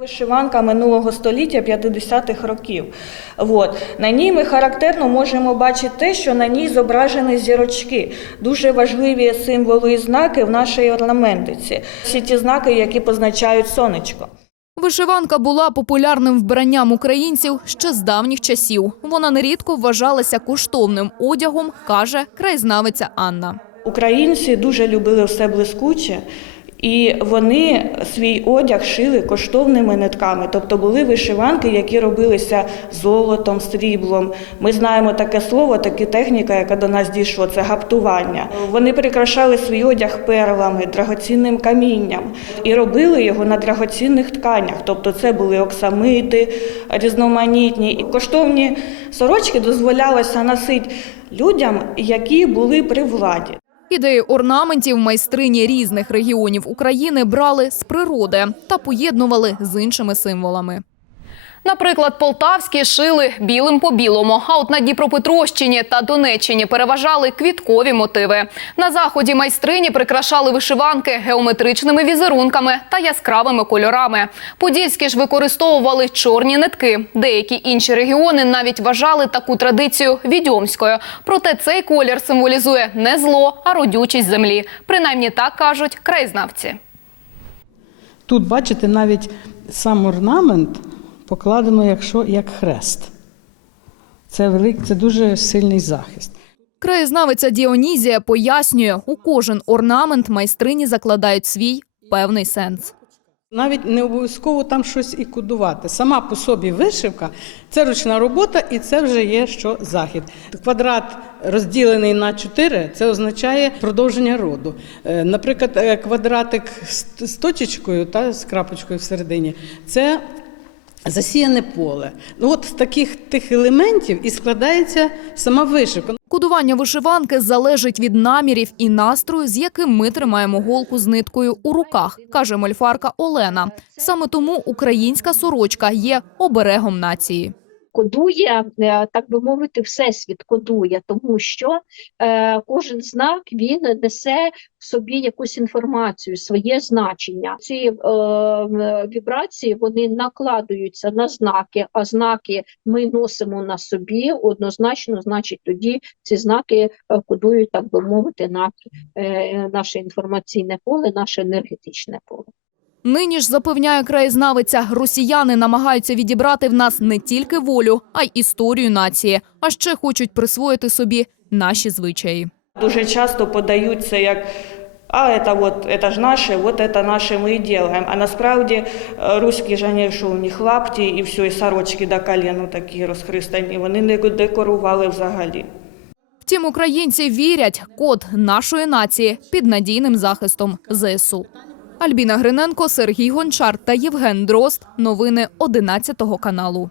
Вишиванка минулого століття 50-х років. От. На ній ми характерно можемо бачити те, що на ній зображені зірочки. Дуже важливі символи і знаки в нашій орнаментиці. Всі ті знаки, які позначають сонечко. Вишиванка була популярним вбранням українців ще з давніх часів. Вона нерідко вважалася коштовним одягом, каже краєзнавиця Анна. Українці дуже любили все блискуче, і вони свій одяг шили коштовними нитками. Тобто були вишиванки, які робилися золотом, сріблом. Ми знаємо таке слово, така техніка, яка до нас дійшла, це гаптування. Вони прикрашали свій одяг перлами, драгоцінним камінням і робили його на драгоцінних тканях. Тобто це були оксамити різноманітні. І коштовні сорочки дозволялося носити людям, які були при владі. Ідеї орнаментів майстрині різних регіонів України брали з природи та поєднували з іншими символами. Наприклад, полтавські шили білим по білому, а от на Дніпропетровщині та Донеччині переважали квіткові мотиви. На заході майстрині прикрашали вишиванки геометричними візерунками та яскравими кольорами. Подільські ж використовували чорні нитки. Деякі інші регіони навіть вважали таку традицію відьомською. Проте цей колір символізує не зло, а родючість землі. Принаймні так кажуть краєзнавці. Тут, бачите, навіть сам орнамент покладено як, що, як хрест. Це, велик, це дуже сильний захист. Краєзнавиця Діонізія пояснює, у кожен орнамент майстрині закладають свій певний сенс. Навіть не обов'язково там щось і кодувати. Сама по собі вишивка це ручна робота, і це вже є що захід. Квадрат розділений на чотири це означає продовження роду. Е, Наприклад, е, квадратик з точечкою та з крапочкою всередині це засіяне поле. Ну от з таких тих елементів і складається сама вишивка. Кодування вишиванки залежить від намірів і настрою, з яким ми тримаємо голку з ниткою у руках, каже мольфарка Олена. Саме тому українська сорочка є оберегом нації. Кодує, е, так би мовити, всесвіт кодує, тому що е, кожен знак він несе в собі якусь інформацію, своє значення. Ці е, вібрації вони накладуються на знаки, а знаки ми носимо на собі. Однозначно, значить, тоді ці знаки кодують, так би мовити, на наше інформаційне поле, наше енергетичне поле. Нині ж запевняє краєзнавиця, росіяни намагаються відібрати в нас не тільки волю, а й історію нації, а ще хочуть присвоїти собі наші звичаї. Дуже часто подаються як а это вот, это ж наше, вот это наше ми і делаем. А насправді е, руські жані, що у них лапті і все, і сорочки до колену такі розхристані. Вони не декорували взагалі. Втім, українці вірять, код нашої нації під надійним захистом ЗСУ. Альбіна Гриненко, Сергій Гончар та Євген Дрозд. Новини 11 каналу.